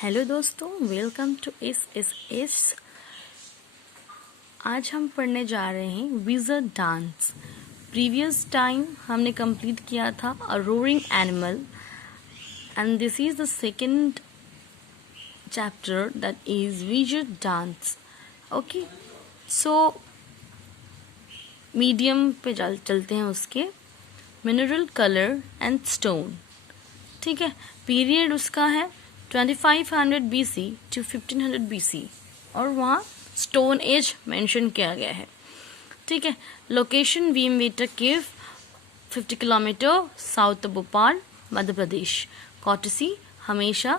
Hello दोस्तों, welcome to S. आज हम पढ़ने जा रहे हैं विज़र्ड डांस। प्रीवियस टाइम हमने कंप्लीट किया था अ roaring animal and this is the second chapter that is wizard dance. Okay, so medium पे चलते हैं उसके। मिनरल कलर एंड स्टोन, ठीक है। पीरियड उसका है 2500 BC to 1500 BC और वहाँ स्टोन एज मेंशन किया गया है, ठीक है। Location Bhimbetka cave 50 kilometre south of Bhopal, Madhya Pradesh. Courtesy हमेशा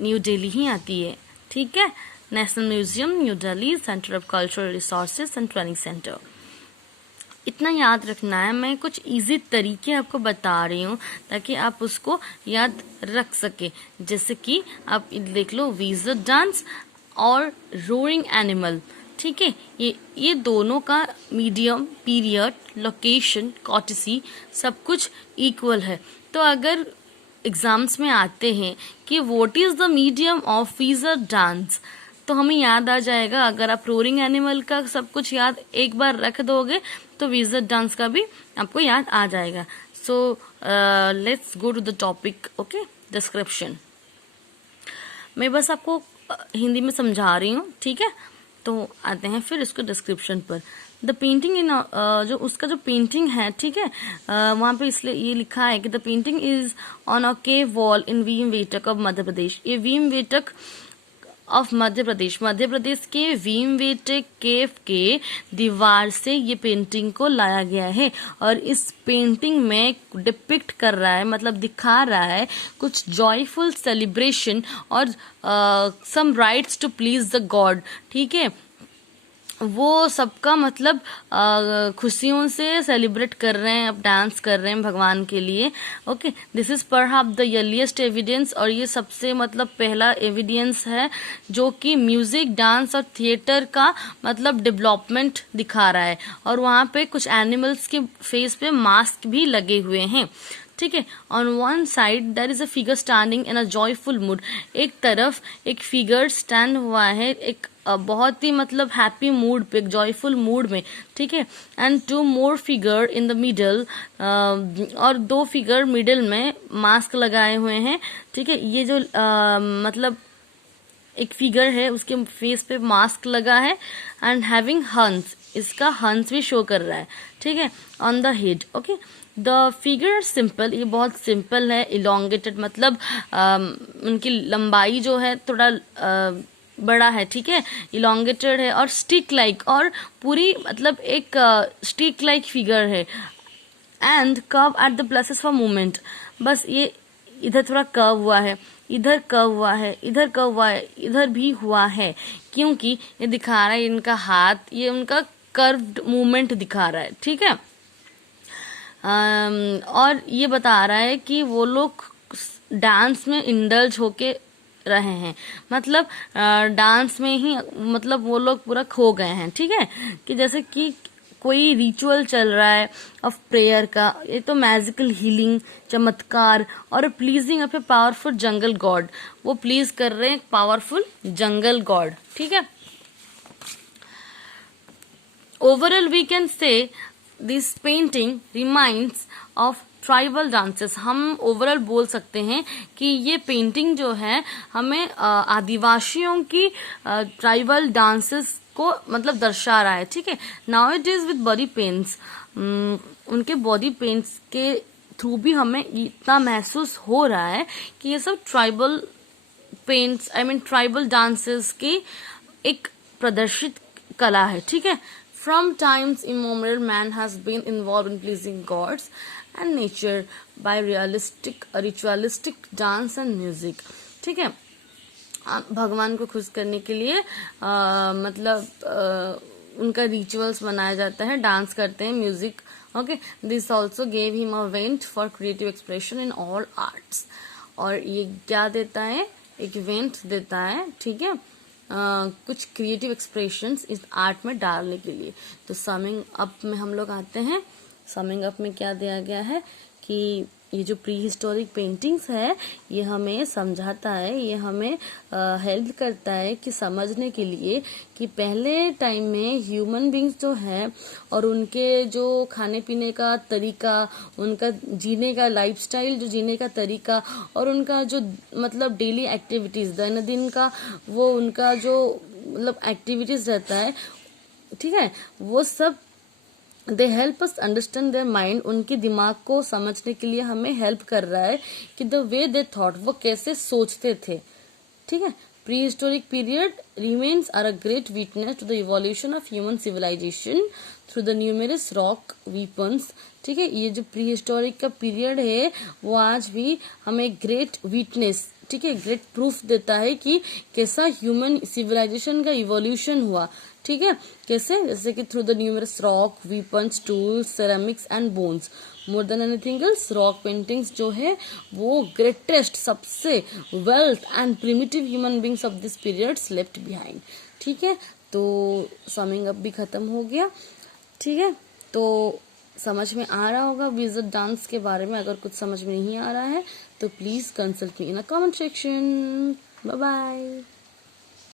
न्यू दिल्ली ही आती है, ठीक है। National museum New Delhi, centre of cultural resources and training centre. इतना याद रखना है, मैं कुछ इजी तरीके आपको बता रही हूँ ताकि आप उसको याद रख सके। जैसे कि आप देख लो विज़र्ड डांस और रोरिंग एनिमल, ठीक है। ये दोनों का मीडियम, पीरियड, लोकेशन, कॉटसी सब कुछ इक्वल है। तो अगर एग्जाम्स में आते हैं कि what is the medium of wizard dance, तो हमें याद आ जाएगा। अगर आप रोरिंग एनिमल का सब कुछ याद एक बार रख दोगे तो विज़र्ड डांस का भी आपको याद आ जाएगा। So let's go to the topic. Okay, description मैं बस आपको हिंदी में समझा रही हूँ, ठीक है। तो आते हैं फिर इसको डिस्क्रिप्शन पर। द पेंटिंग इन जो उसका जो पेंटिंग है, ठीक है, वहाँ पे इसलिए ये लिखा है कि the painting is on a cave wall in Bhimbetka of Madhya Pradesh. ये भीमबेटक ऑफ मध्य प्रदेश के भीमबेटक केव के दीवार से ये पेंटिंग को लाया गया है और इस पेंटिंग में डिपिक्ट कर रहा है, मतलब दिखा रहा है कुछ जॉयफुल सेलिब्रेशन और some rites to please the god, ठीक है। वो सबका मतलब खुशियों से सेलिब्रेट कर रहे हैं, अब डांस कर रहे हैं भगवान के लिए। Okay, this is perhaps the earliest evidence, और ये सबसे मतलब पहला एविडेंस है जो कि म्यूजिक, डांस और थिएटर का मतलब डेवलपमेंट दिखा रहा है। और वहाँ पे कुछ एनिमल्स के फेस पे मास्क भी लगे हुए हैं, ठीक है। On one side there is a figure standing in a joyful mood. एक तरफ एक फिगर स्टैंड हुआ है एक बहुत ही मतलब हैप्पी मूड पे, एक जॉयफुल मूड में, ठीक है। And two more figure in the middle, और दो फिगर मिडल में मास्क लगाए हुए हैं, ठीक है। ये जो मतलब एक फिगर है उसके फेस पे मास्क लगा है एंड हैविंग हंस, इसका हंस भी शो कर रहा है, ठीक है, on the head. Okay, the figure simple, ये बहुत सिंपल है। इलोंगेटेड मतलब उनकी लंबाई जो है थोड़ा बड़ा है, ठीक है, इलोंगेटेड है और स्टिक लाइक, और पूरी मतलब एक स्टिक लाइक फिगर है। And curve at the places for movement, बस ये इधर थोड़ा कर्व हुआ है, इधर कर्व हुआ है, इधर कर्व हुआ है, इधर भी हुआ है, क्योंकि ये दिखा रहा है इनका हाथ, ये उनका कर्व्ड मूवमेंट दिखा रहा है, ठीक है। और ये बता रहा है कि वो लोग डांस में इंडल्ज होके रहे हैं, मतलब डांस में ही मतलब वो लोग पूरा खो गए हैं, ठीक है। कि जैसे कि कोई रिचुअल चल रहा है ऑफ प्रेयर का, ये तो मैजिकल हीलिंग, चमत्कार और pleasing of a powerful jungle god, वो प्लीज कर रहे हैं पावरफुल जंगल गॉड, ठीक है। Overall we can say this painting reminds of tribal dances. हम ओवरऑल बोल सकते हैं कि ये पेंटिंग जो है हमें आदिवासियों की ट्राइबल डांसेस को मतलब दर्शा रहा है, ठीक है। Now it is with body paints, उनके बॉडी पेंट्स के थ्रू भी हमें इतना महसूस हो रहा है कि ये सब tribal paints, I mean tribal dances की एक प्रदर्शित कला है, ठीक है। From times immemorial, man has been involved in pleasing gods and nature by ritualistic dance and music, ठीक है। भगवान को खुश करने के लिए मतलब उनका रिचुअल्स बनाया जाता है, डांस करते हैं, music. Okay, this also gave him a went for creative expression in all arts, और ये क्या देता है, एक वेंट देता है, ठीक है, कुछ क्रिएटिव एक्सप्रेशंस इस आर्ट में डालने के लिए। तो समिंग अप में हम लोग आते हैं। समिंग अप में क्या दिया गया है कि ये जो प्री हिस्टोरिक पेंटिंग्स है ये हमें समझाता है, ये हमें हेल्प करता है कि समझने के लिए कि पहले टाइम में ह्यूमन बींग्स जो है और उनके जो खाने पीने का तरीका, उनका जीने का लाइफस्टाइल, जो जीने का तरीका और उनका जो मतलब डेली एक्टिविटीज, दैनंदिन का वो उनका जो मतलब एक्टिविटीज रहता है, ठीक है, वो सब they help us understand their mind, उनके दिमाग को समझने के लिए हमें हेल्प कर रहा है कि द वे दे थॉट, वो कैसे सोचते थे, ठीक है। Prehistoric period remains are a great witness to the evolution of human civilisation through the numerous rock weapons, ठीक है। ये जो प्री हिस्टोरिक का पीरियड है वो आज भी हमें ग्रेट विटनेस, ठीक है, ग्रेट प्रूफ देता है कि कैसा ह्यूमन सिविलाइजेशन का इवोल्यूशन हुआ, ठीक है। कैसे, जैसे कि through the numerous rock weapons tools ceramics and bones, more than anything else rock paintings जो है वो ग्रेटेस्ट, सबसे wealth and primitive human beings of this period left behind, ठीक है। तो समिंग अप भी खत्म हो गया, ठीक है। तो समझ में आ रहा होगा विज़र्ड डांस के बारे में। अगर कुछ समझ में नहीं आ रहा है तो please consult me in a comment section. Bye bye.